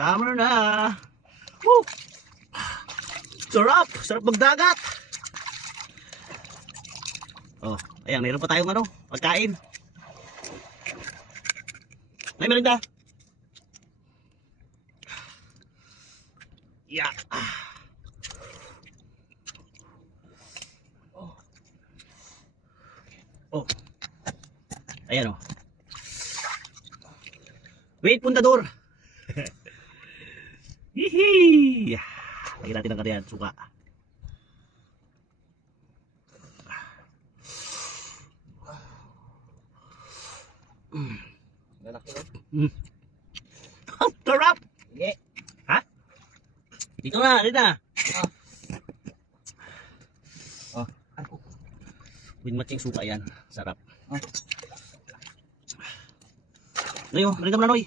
Summer na. Woo! Sarap! Sarap magdagat! Oh, ayan, mayroon pa tayong ano, pagkain. May merinda. Yeah. Oh. Ayan oh. Wait, puntador. Hihi. Lagyan natin ang kariyan, suka. Sarap. Sige. Ha? Dito na, dito na. Oh. Win matching suka yan. Sarap. Noy, oh, balik mo na, Noy.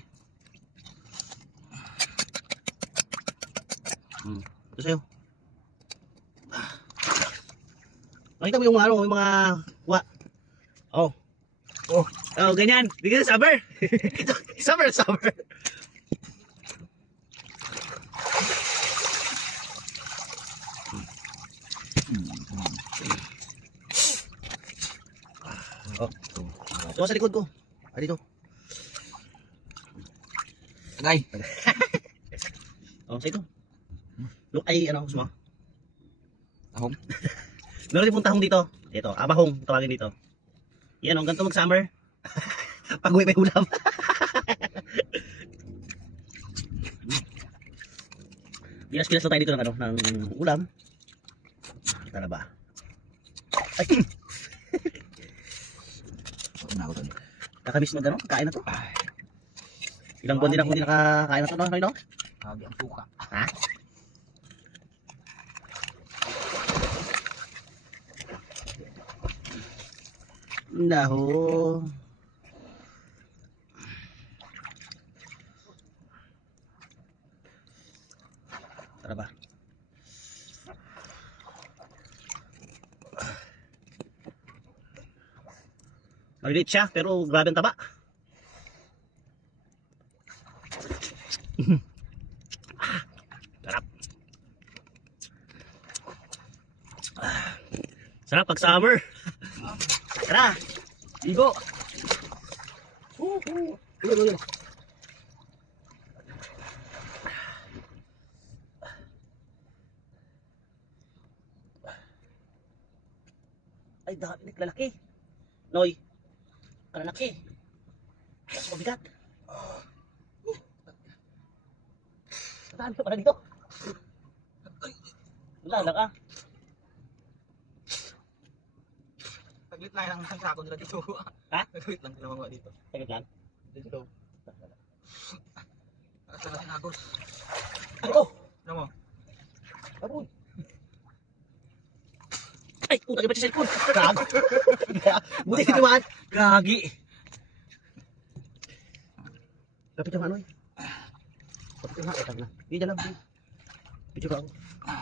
Ito sa'yo. Makita mo yung ano, yung mga oh. Oh, oh, ganyan. Bigyan sa summer. Summer, summer. Oh. Ito sa likod ko. Ay, dito. Tagay. Oh, sa ito. Look, ay, ano, gusto mo? Tahong. Meron din pong tahong dito. Ito, abahong, tawagin dito. Yan, ang ganito mag-summer. Pag-uwi pa yung ulam. Pinas-pinas lang tayo dito ng, ano, ng ulam. Kita na ba? Ay! Kakamiss mag ano, kain na to. Ilang buwan din ako hindi nakakain na to, no? No? Hagi ang suka. Ha? Naho. Tara ba? Maliit siya pero grabe ang taba. Sarap. Sarap pag summer. Tara. Igo. Igo. Ay, dami lalaki. Noy. Lalaki. Mas mabigat. Saan ka pala dito? Wala ka. Taglit lang ang sako nila dito. Ha? Taglit lang sila mga dito. Taglit lang? Dito. Takas lang sinagos. Ano? Ano mo? Ano? Ay, puta ka ba sa cellphone? Gago. Buti ka naman. Gagi. Kapit yung ano eh. Kapit yung ha. Hindi dyan lang. Picture ako.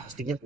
Stig yan.